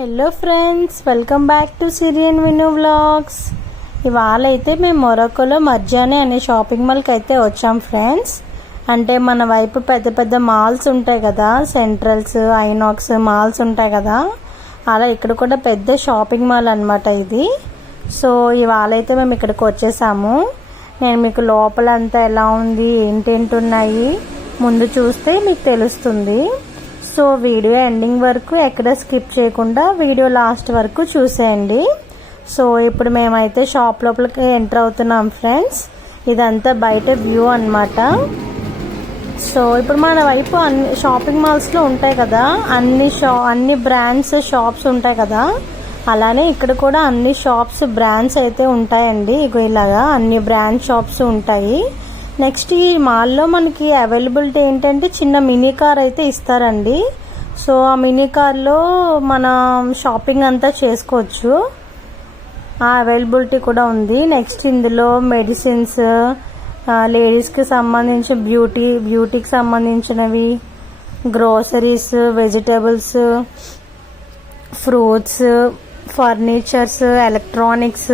Hello friends, welcome back to Syrian విను vlogs. ఇవాళ అయితే మేము మొరక్కోలో మర్జానీ అనే షాపింగ్ మాల్కి అయితే వచ్చాం ఫ్రెండ్స్. అంటే మన వైపు పెద్ద పెద్ద మాల్స్ ఉంటాయి కదా, సెంట్రల్స్, ఐనాక్స్ మాల్స్ ఉంటాయి కదా, అలా ఇక్కడ కూడా పెద్ద షాపింగ్ మాల్ అనమాట ఇది. సో ఇవాళ అయితే మేము ఇక్కడికి వచ్చేసాము. నేను మీకు లోపలంతా ఎలా ఉంది, ఏంటేంటి ఉన్నాయి ముందు చూస్తే మీకు తెలుస్తుంది. సో వీడియో ఎండింగ్ వరకు ఎక్కడ స్కిప్ చేయకుండా వీడియో లాస్ట్ వరకు చూసేయండి. సో ఇప్పుడు మేమైతే షాప్ లోపలికి ఎంటర్ అవుతున్నాం ఫ్రెండ్స్. ఇదంతా బయట వ్యూ అన్నమాట. సో ఇప్పుడు మన వైపు అన్ని షాపింగ్ మాల్స్లో ఉంటాయి కదా, అన్ని బ్రాండ్స్ షాప్స్ ఉంటాయి కదా, అలానే ఇక్కడ కూడా అన్ని షాప్స్ బ్రాండ్స్ అయితే ఉంటాయండి. ఇగో ఇలాగా అన్ని బ్రాండ్ షాప్స్ ఉంటాయి. నెక్స్ట్ ఈ మాల్లో మనకి అవైలబిలిటీ ఏంటంటే చిన్న మినీ కార్ అయితే ఇస్తారండి. సో ఆ మినీ కార్లో మన షాపింగ్ అంతా చేసుకోవచ్చు, ఆ అవైలబిలిటీ కూడా ఉంది. నెక్స్ట్ ఇందులో మెడిసిన్స్, లేడీస్కి సంబంధించి బ్యూటీకి సంబంధించినవి, groceries, vegetables, fruits, furnitures, electronics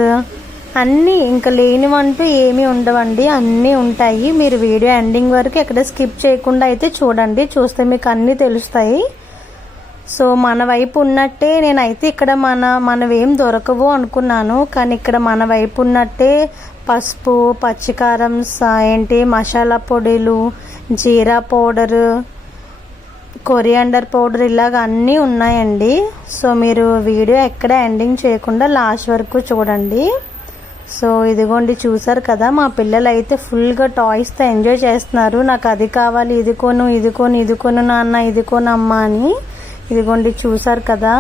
అన్నీ ఇంకా లేనివంటూ ఏమీ ఉండవండి, అన్నీ ఉంటాయి. మీరు వీడియో ఎండింగ్ వరకు ఎక్కడ స్కిప్ చేయకుండా అయితే చూడండి, చూస్తే మీకు అన్నీ తెలుస్తాయి. సో మన వైపు ఉన్నట్టే నేనైతే ఇక్కడ మనవేం దొరకవు అనుకున్నాను, కానీ ఇక్కడ మన వైపు ఉన్నట్టే పసుపు, పచ్చికారం, మసాలా పొడిలు, జీరా పౌడరు, కొరియాండర్ పౌడర్ ఇలాగ అన్నీ ఉన్నాయండి. సో మీరు వీడియో ఎక్కడ ఎండింగ్ చేయకుండా లాస్ట్ వరకు చూడండి. సో ఇదిగోండి, చూసారు కదా, మా పిల్లలు అయితే ఫుల్గా టాయ్స్తో ఎంజాయ్ చేస్తున్నారు. నాకు అది కావాలి, ఇది కొను నాన్న, ఇది కొనమ్మా అని. ఇదిగోండి చూసారు కదా,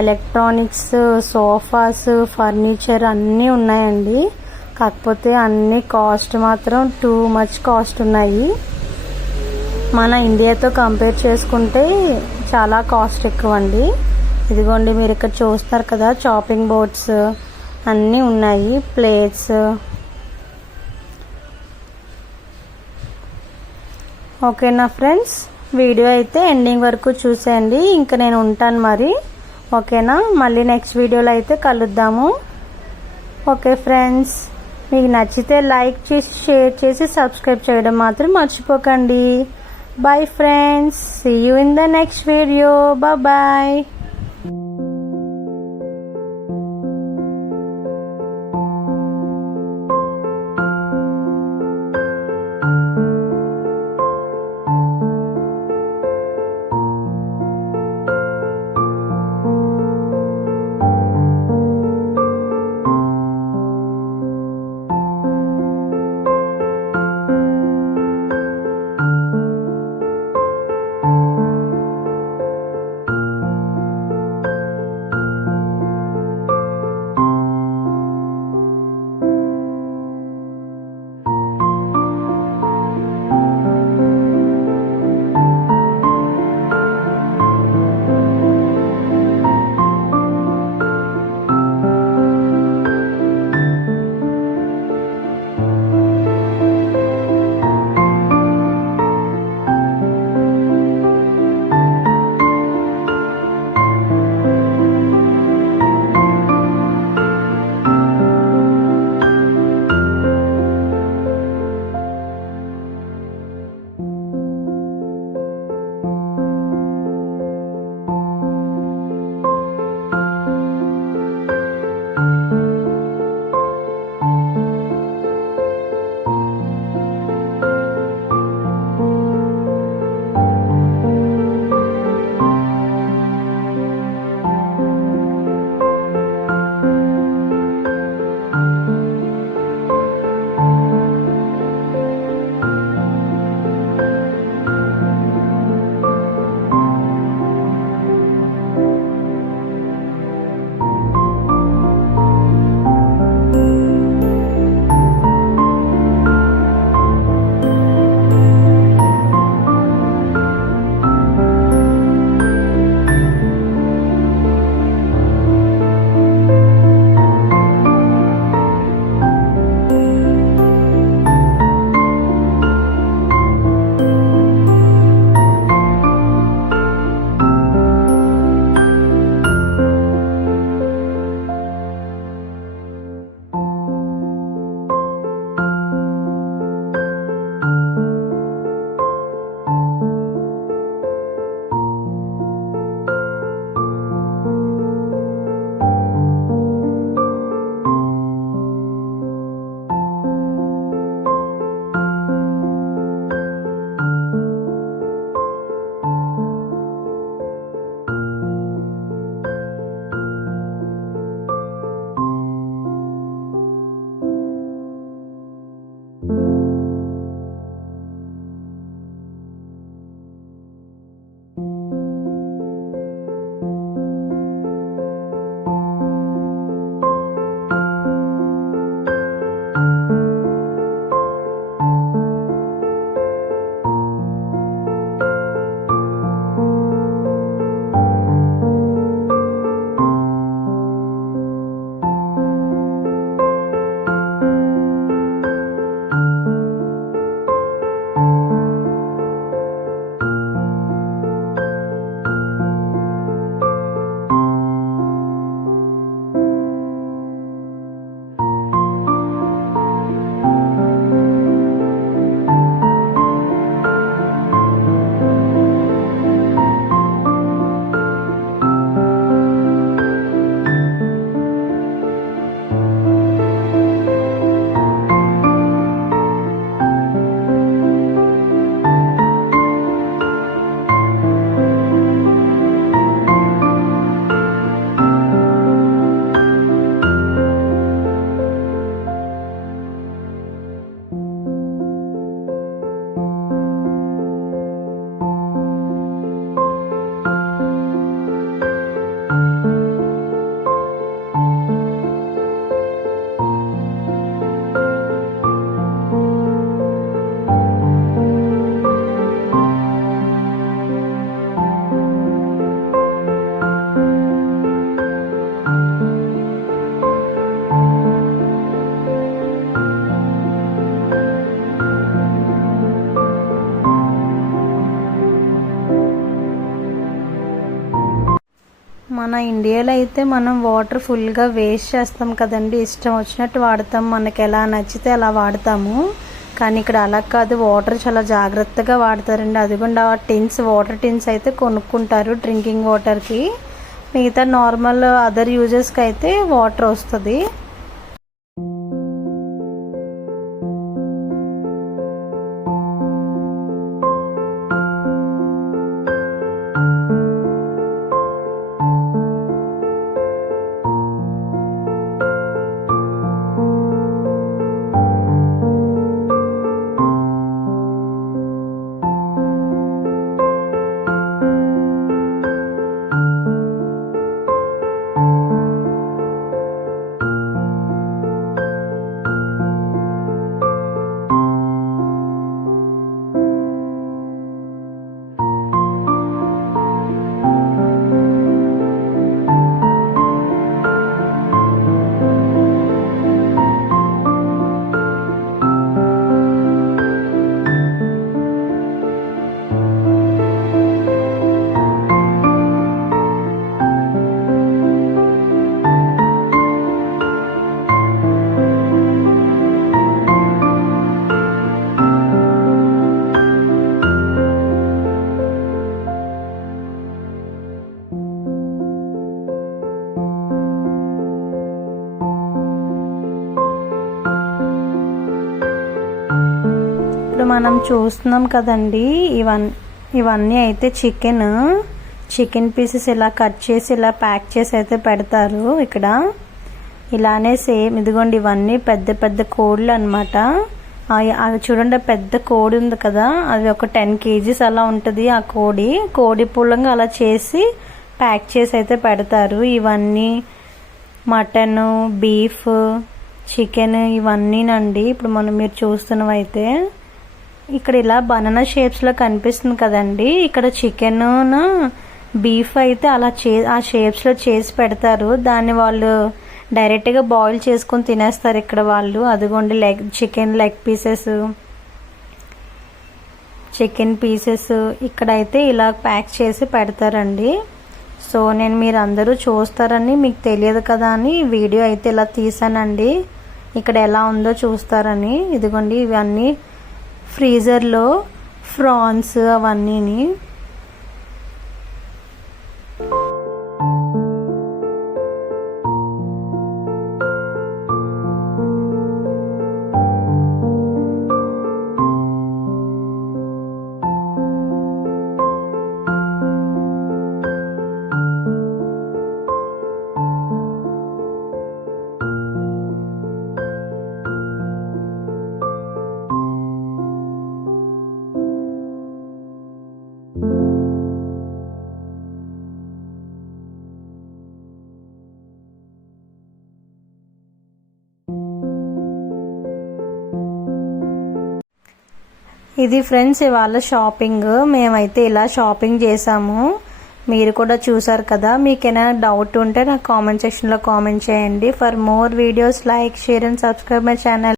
ఎలక్ట్రానిక్స్, సోఫాస్, ఫర్నిచర్ అన్నీ ఉన్నాయండి. కాకపోతే అన్ని కాస్ట్ మాత్రం టూ మచ్ కాస్ట్ ఉన్నాయి. మన ఇండియాతో కంపేర్ చేసుకుంటే చాలా కాస్ట్ ఎక్కువ అండి. ఇదిగోండి మీరు ఇక్కడ చూస్తారు కదా, చాపింగ్ బోర్డ్స్ అన్నీ ఉన్నాయి, ప్లేట్స్. ఓకేనా ఫ్రెండ్స్, వీడియో అయితే ఎండింగ్ వరకు చూసేయండి. ఇంకా నేను ఉంటాను మరి, ఓకేనా? మళ్ళీ నెక్స్ట్ వీడియోలో అయితే కలుద్దాము. ఓకే ఫ్రెండ్స్, మీకు నచ్చితే లైక్ చేసి, షేర్ చేసి, సబ్స్క్రైబ్ చేయడం మాత్రం మర్చిపోకండి. Bye friends, see you in the next video. Bye. మన ఇండియాలో అయితే మనం వాటర్ ఫుల్గా వేస్ట్ చేస్తాం కదండి, ఇష్టం వచ్చినట్టు వాడతాం, మనకి ఎలా నచ్చితే అలా వాడతాము. కానీ ఇక్కడ అలా కాదు, వాటర్ చాలా జాగ్రత్తగా వాడతారండి. అదిగోండి ఆ టిన్స్, వాటర్ టిన్స్ అయితే కొనుక్కుంటారు డ్రింకింగ్ వాటర్కి. మిగతా నార్మల్ అదర్ యూజెస్కి అయితే వాటర్ వస్తుంది. ఇప్పుడు మనం చూస్తున్నాం కదండి, ఇవన్నీ అయితే చికెన్ పీసెస్ ఇలా కట్ చేసి ఇలా ప్యాక్ చేసి అయితే పెడతారు ఇక్కడ. ఇలానే సేమ్ ఇదిగోండి, ఇవన్నీ పెద్ద పెద్ద కోళ్ళు అనమాట. అది చూడండి, పెద్ద కోడి ఉంది కదా, అది ఒక 10 kgs అలా ఉంటుంది ఆ కోడి పుల్లంగా అలా చేసి ప్యాక్ చేసి అయితే పెడతారు. ఇవన్నీ మటన్, బీఫ్, చికెన్ ఇవన్నీనండి. ఇప్పుడు మీరు చూస్తున్నవైతే ఇక్కడ ఇలా బనానా షేప్స్లో కనిపిస్తుంది కదండి, ఇక్కడ చికెన్ బీఫ్ అయితే అలా ఆ షేప్స్లో చేసి పెడతారు. దాన్ని వాళ్ళు డైరెక్ట్గా బాయిల్ చేసుకొని తినేస్తారు ఇక్కడ వాళ్ళు. అదిగోండి చికెన్ లెగ్ చికెన్ పీసెస్ ఇక్కడైతే ఇలా ప్యాక్ చేసి పెడతారండి. సో మీరు అందరూ చూస్తారని మీకు తెలియదు కదా అని వీడియో అయితే ఇలా తీసానండి, ఇక్కడ ఎలా ఉందో చూస్తారని. ఇదిగోండి ఇవన్నీ ఫ్రీజర్లో ఫ్రాన్స్ అవన్నీని. ఇది ఫ్రెండ్స్ ఇవాళ షాపింగ్. మేమైతే ఇలా షాపింగ్ చేసాము, మీరు కూడా చూసారు కదా. మీకు ఏమైనా డౌట్ ఉంటే నాకు కామెంట్ సెక్షన్లో కామెంట్ చేయండి. For more videos like, share and subscribe my channel.